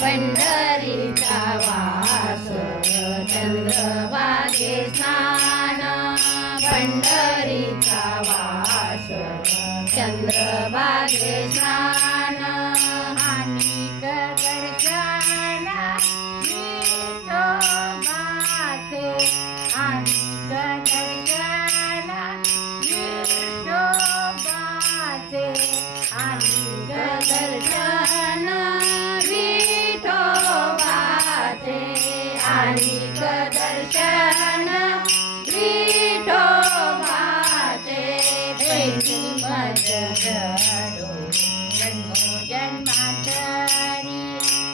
पंढरीचा वास चंद्रभागे स्नान. पंढरीचा वास चंद्रभागे स्नान. आणि दर्शन विठोबाचे आणि आणि दर्शन विठोबाचे भेटी मज घडो जन्मो जन्मांतरी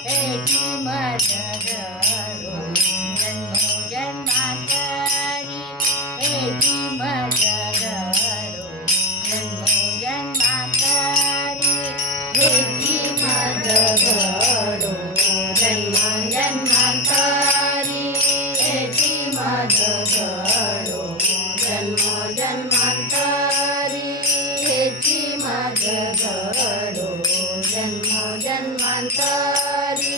भेटी मज घडो जन्मो जन्मांतरी भेटी जन्म जन्मांतरी घडो जन्म जन्मांतरी।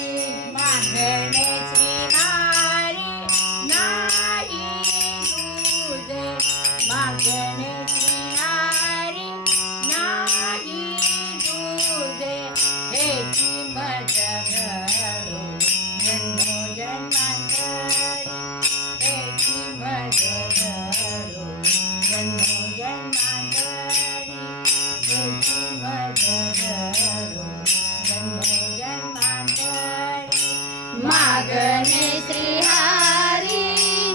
मागणे श्री नारी नाही तुझे। मागणे मागणे श्रीहारी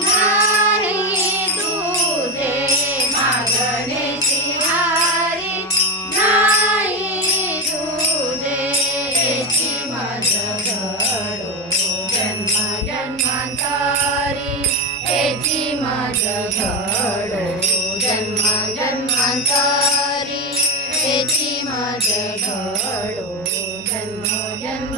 नाही तुझे मागणे श्रीहारी नाही तुझे हेची मज घडो जन्म जन्मांतरी घडो जन्म जन्मांतरी घडो जन्म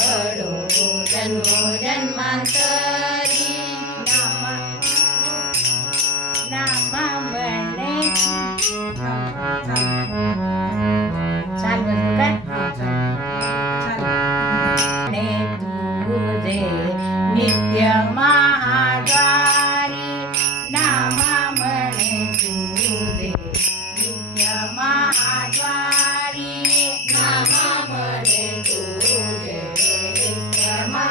घडो जन्म जन्मांतरी नाम नाम म्हणे तुझे नित्य महाद्वारी नामा म्हणे तुझे नित्य महाद्वारी नामा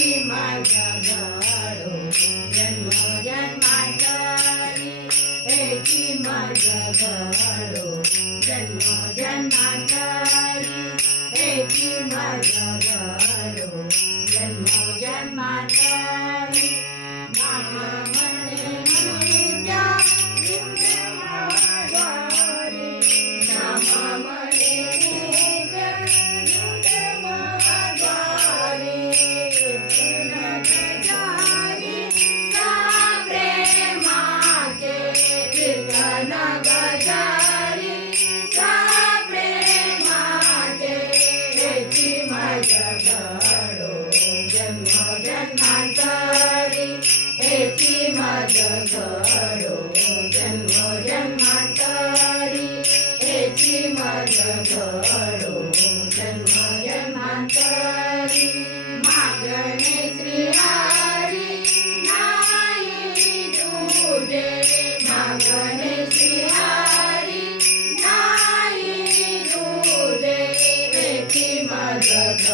माझ्या घडो जन्म जन्मांतरी हेची माझ्या घडो जन्म जन्मांतरी हेची माझ्या घडो हेची माझ्या घडो जन्म जन्मांतरी हेची माझ्या घडो जन्म जन्मांतरी हेची